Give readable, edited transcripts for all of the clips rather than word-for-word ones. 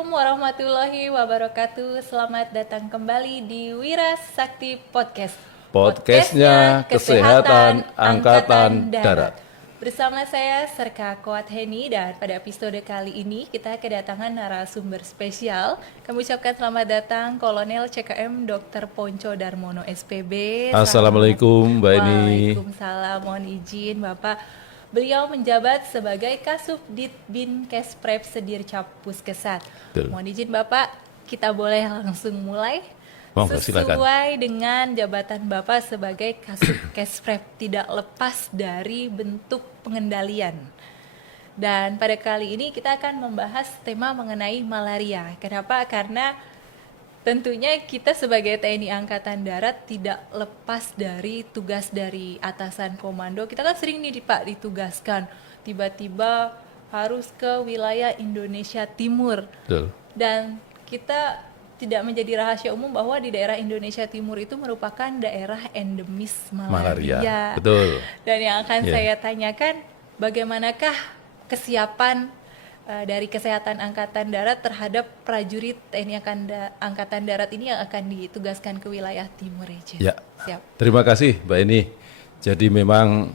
Assalamualaikum warahmatullahi wabarakatuh. Selamat datang kembali di Wira Sakti Podcast. Podcastnya Kesehatan Angkatan Darat. Bersama saya Serka Koat Heni, dan pada episode kali ini kita kedatangan narasumber spesial. Kami ucapkan selamat datang Kolonel CKM Dr. Ponco Darmono SPB. Assalamualaikum Mbak Eni. Waalaikumsalam. Mohon izin Bapak. Beliau menjabat sebagai Kasubdit Binkesprep Sedircap Puskesat. Mohon izin Bapak, kita boleh langsung mulai. Sesuai dengan jabatan Bapak sebagai Kasubkesprep, tidak lepas dari bentuk pengendalian. Dan pada kali ini kita akan membahas tema mengenai malaria. Kenapa? Karena tentunya kita sebagai TNI Angkatan Darat tidak lepas dari tugas dari atasan komando. Kita kan sering nih Pak ditugaskan, tiba-tiba harus ke wilayah Indonesia Timur. Betul. Dan kita tidak menjadi rahasia umum bahwa di daerah Indonesia Timur itu merupakan daerah endemis malaria. Betul. Dan yang akan saya tanyakan, bagaimanakah kesiapan dari Kesehatan Angkatan Darat terhadap prajurit TNI Angkatan Darat ini yang akan ditugaskan ke wilayah Timur Region. Ya. Siap. Terima kasih Mbak Eni. Jadi memang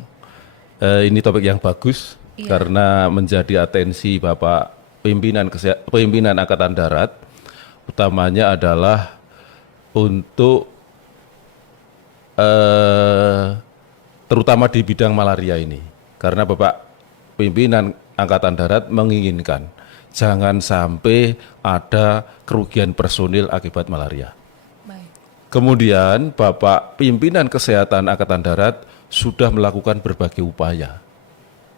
ini topik yang bagus karena menjadi atensi Bapak pimpinan Angkatan Darat, utamanya adalah untuk terutama di bidang malaria ini. Karena Bapak pimpinan Angkatan Darat menginginkan jangan sampai ada kerugian personil akibat malaria. Baik. Kemudian Bapak pimpinan Kesehatan Angkatan Darat sudah melakukan berbagai upaya.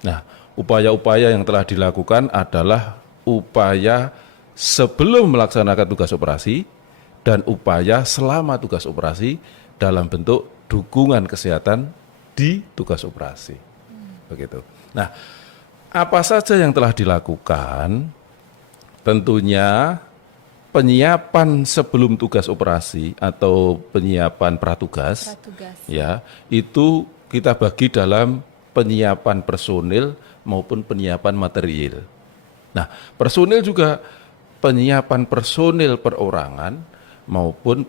Nah, upaya-upaya yang telah dilakukan adalah upaya sebelum melaksanakan tugas operasi dan upaya selama tugas operasi dalam bentuk dukungan kesehatan di tugas operasi. Begitu. Nah, apa saja yang telah dilakukan? Tentunya penyiapan sebelum tugas operasi atau penyiapan pratugas. Ya, itu kita bagi dalam penyiapan personil maupun penyiapan material. Nah, personil juga penyiapan personil perorangan maupun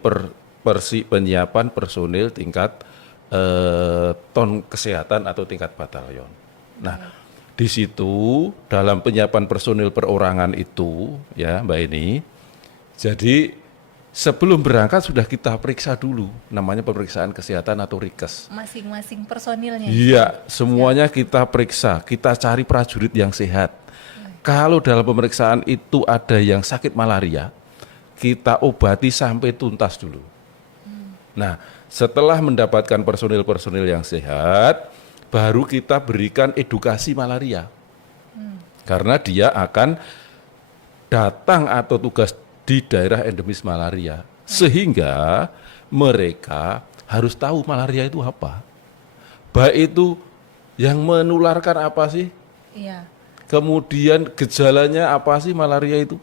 penyiapan personil tingkat ton kesehatan atau tingkat batalion. Nah, di situ dalam penyiapan personil perorangan itu ya Mbak Eni, jadi sebelum berangkat sudah kita periksa dulu, namanya pemeriksaan kesehatan atau RIKES. Masing-masing personilnya? Iya, semuanya kita periksa, kita cari prajurit yang sehat. Kalau dalam pemeriksaan itu ada yang sakit malaria, kita obati sampai tuntas dulu. Nah, setelah mendapatkan personil-personil yang sehat, baru kita berikan edukasi malaria. Karena dia akan datang atau tugas di daerah endemis malaria. Sehingga mereka harus tahu malaria itu apa. Baik itu yang menularkan apa sih? Iya. Kemudian gejalanya apa sih malaria itu?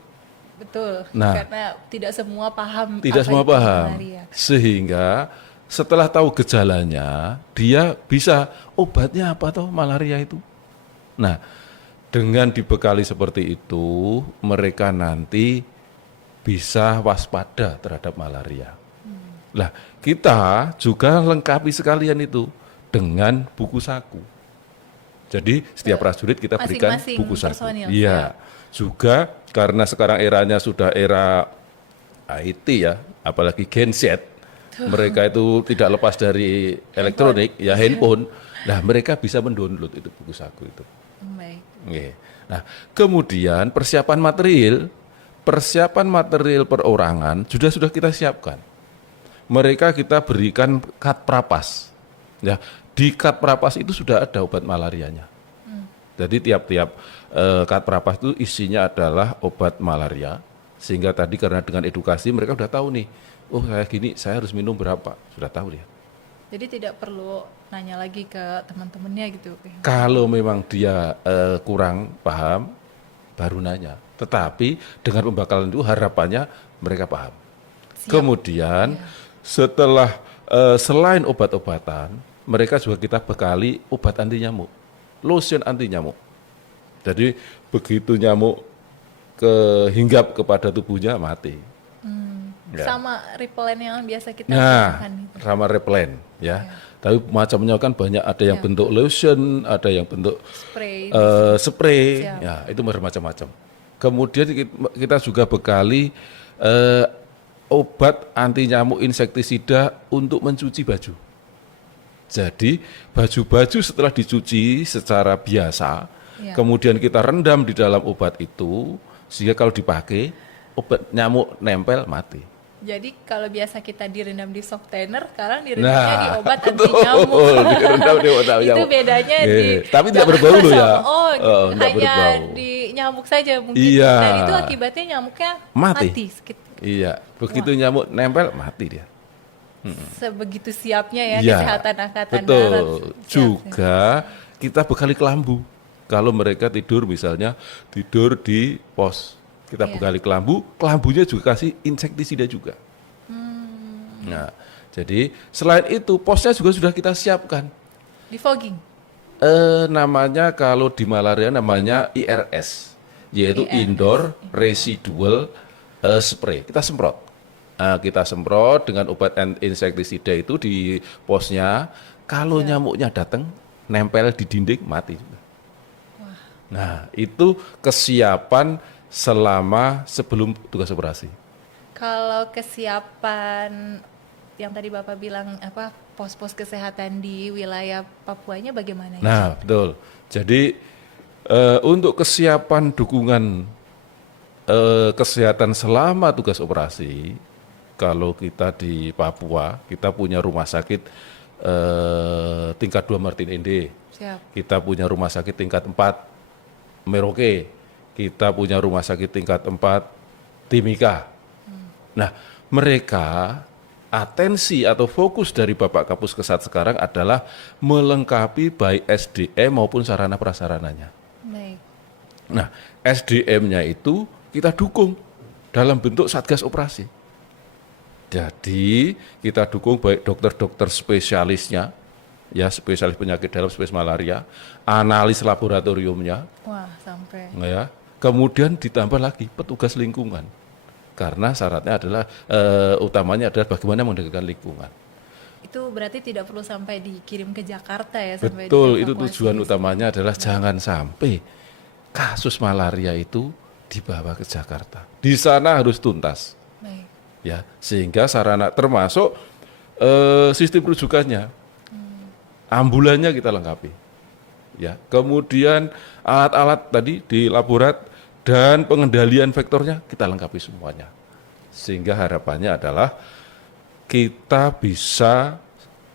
Betul, nah, karena tidak semua paham. Tidak semua paham. Malaria. Sehingga setelah tahu gejalanya, dia bisa obatnya apa toh malaria itu. Nah, dengan dibekali seperti itu, mereka nanti bisa waspada terhadap malaria. Lah, kita juga lengkapi sekalian itu dengan buku saku. Jadi setiap prajurit kita berikan buku saku. Iya, juga karena sekarang eranya sudah era IT ya, apalagi Gen Z. Mereka itu tidak lepas dari elektronik, ya handphone. Nah, mereka bisa mendownload itu buku saku itu. Baik. Oke. Nah, kemudian persiapan material perorangan sudah kita siapkan. Mereka kita berikan kat prapas. Ya, di kat prapas itu sudah ada obat malarianya. Jadi tiap-tiap kat prapas itu isinya adalah obat malaria. Sehingga tadi karena dengan edukasi mereka sudah tahu nih. Oh kayak gini, saya harus minum berapa? Sudah tahu dia. Jadi tidak perlu nanya lagi ke teman-temannya gitu. Kalau memang dia kurang paham, baru nanya. Tetapi dengan pembekalan itu harapannya mereka paham. Siap. Kemudian setelah selain obat-obatan, mereka juga kita bekali obat anti nyamuk, lotion anti nyamuk. Jadi begitu nyamuk hinggap kepada tubuhnya mati. Ya. Sama repellent yang biasa kita Nah, gunakan gitu. sama repellent ya. Tapi macamnya kan banyak, ada yang bentuk lotion, ada yang bentuk Spray. spray, Siap. ya itu bermacam-macam. Kemudian kita juga bekali obat anti nyamuk insektisida untuk mencuci baju. Jadi baju-baju setelah dicuci secara biasa, kemudian kita rendam di dalam obat itu, sehingga kalau dipakai obat nyamuk nempel mati. Jadi kalau biasa kita direndam di soft tanner, sekarang direndamnya di obat anti nyamuk. Direndam di obat anti Itu nyamuk. bedanya di. Tapi tidak berbau loh ya. Oh, tidak hanya berbau. di nyamuk saja mungkin. Iya. Dan itu akibatnya nyamuknya Mati. Iya. Begitu nyamuk nempel mati dia. Sebegitu siapnya ya Iya, kesehatan angkatan betul. darat. Juga kita bekali kelambu. Kalau mereka tidur misalnya tidur di pos, kita bekali kelambu, kelambunya juga kasih insektisida juga. Nah, jadi selain itu posnya juga sudah kita siapkan. Di fogging. Namanya kalau di malaria namanya IRS, yaitu Indoor Residual Spray. Kita semprot. Kita semprot dengan obat insektisida itu di posnya. Kalau nyamuknya datang, nempel di dinding, mati juga. Nah, itu kesiapan sebelum tugas operasi. Kalau kesiapan yang tadi Bapak bilang pos-pos kesehatan di wilayah Papuanya bagaimana? Nah, betul. Jadi untuk kesiapan dukungan kesehatan selama tugas operasi, kalau kita di Papua, kita punya rumah sakit tingkat 2 Martin Ende. Siap. Kita punya rumah sakit tingkat 4 Merauke. Kita punya rumah sakit tingkat 4 Timika. Nah, mereka atensi atau fokus dari Bapak Kapus Kesat sekarang adalah melengkapi baik SDM maupun sarana prasarananya. Baik. Nah, SDM-nya itu kita dukung dalam bentuk satgas operasi. Jadi kita dukung baik dokter-dokter spesialisnya, ya spesialis penyakit dalam, spesialis malaria, analis laboratoriumnya, Wah, sampai. ya. Kemudian ditambah lagi petugas lingkungan, karena syaratnya adalah utamanya adalah bagaimana mendekatkan lingkungan. Itu berarti tidak perlu sampai dikirim ke Jakarta ya? Sampai Betul, itu dievakuasi tujuan di sini. utamanya adalah jangan sampai kasus malaria itu dibawa ke Jakarta. Di sana harus tuntas. Baik. Ya, sehingga sarana termasuk sistem rujukannya, ambulannya kita lengkapi, ya. Kemudian alat-alat tadi di laborat dan pengendalian vektornya kita lengkapi semuanya, sehingga harapannya adalah kita bisa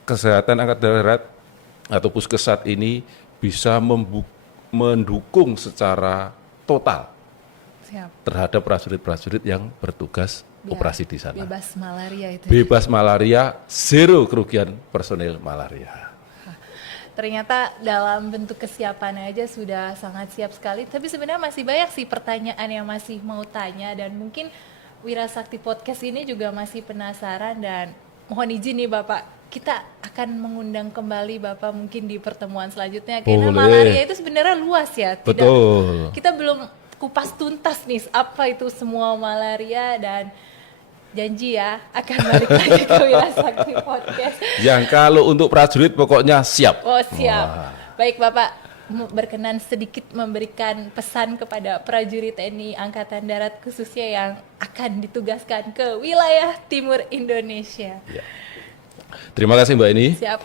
kesehatan angkatan darat atau Puskesat ini bisa mendukung secara total Siap. terhadap prajurit-prajurit yang bertugas operasi di sana. Bebas malaria itu. Bebas malaria, zero kerugian personil malaria. Ternyata dalam bentuk kesiapan aja sudah sangat siap sekali. Tapi sebenarnya masih banyak sih pertanyaan yang masih mau tanya, dan mungkin Wira Sakti Podcast ini juga masih penasaran, dan mohon izin nih Bapak, kita akan mengundang kembali Bapak mungkin di pertemuan selanjutnya, karena Boleh. malaria itu sebenarnya luas ya. Betul. Kita belum kupas tuntas nih apa itu semua malaria, dan janji ya akan balik lagi ke Wira Sakti Podcast. Yang kalau untuk prajurit pokoknya siap. Oh siap. Wah. Baik Bapak, berkenan sedikit memberikan pesan kepada prajurit TNI Angkatan Darat khususnya yang akan ditugaskan ke wilayah timur Indonesia. Ya. Terima kasih Mbak Eni. Siap.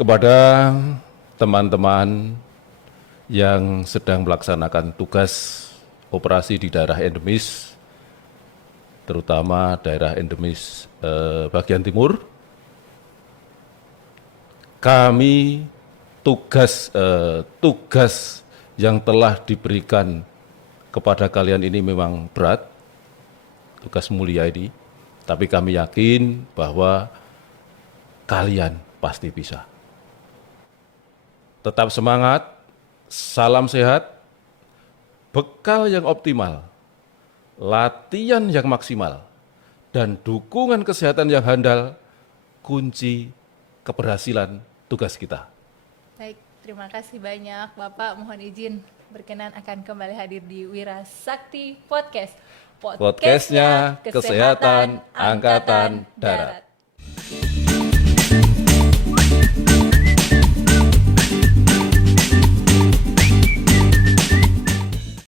Kepada teman-teman yang sedang melaksanakan tugas operasi di daerah endemis, terutama daerah endemis bagian timur, kami tugas yang telah diberikan kepada kalian ini memang berat, tugas mulia ini, tapi kami yakin bahwa kalian pasti bisa. Tetap semangat, salam sehat, bekal yang optimal, latihan yang maksimal, dan dukungan kesehatan yang handal, kunci keberhasilan tugas kita. Baik, terima kasih banyak Bapak. Mohon izin berkenan akan kembali hadir di Wira Sakti Podcast. Podcastnya Kesehatan Angkatan Darat.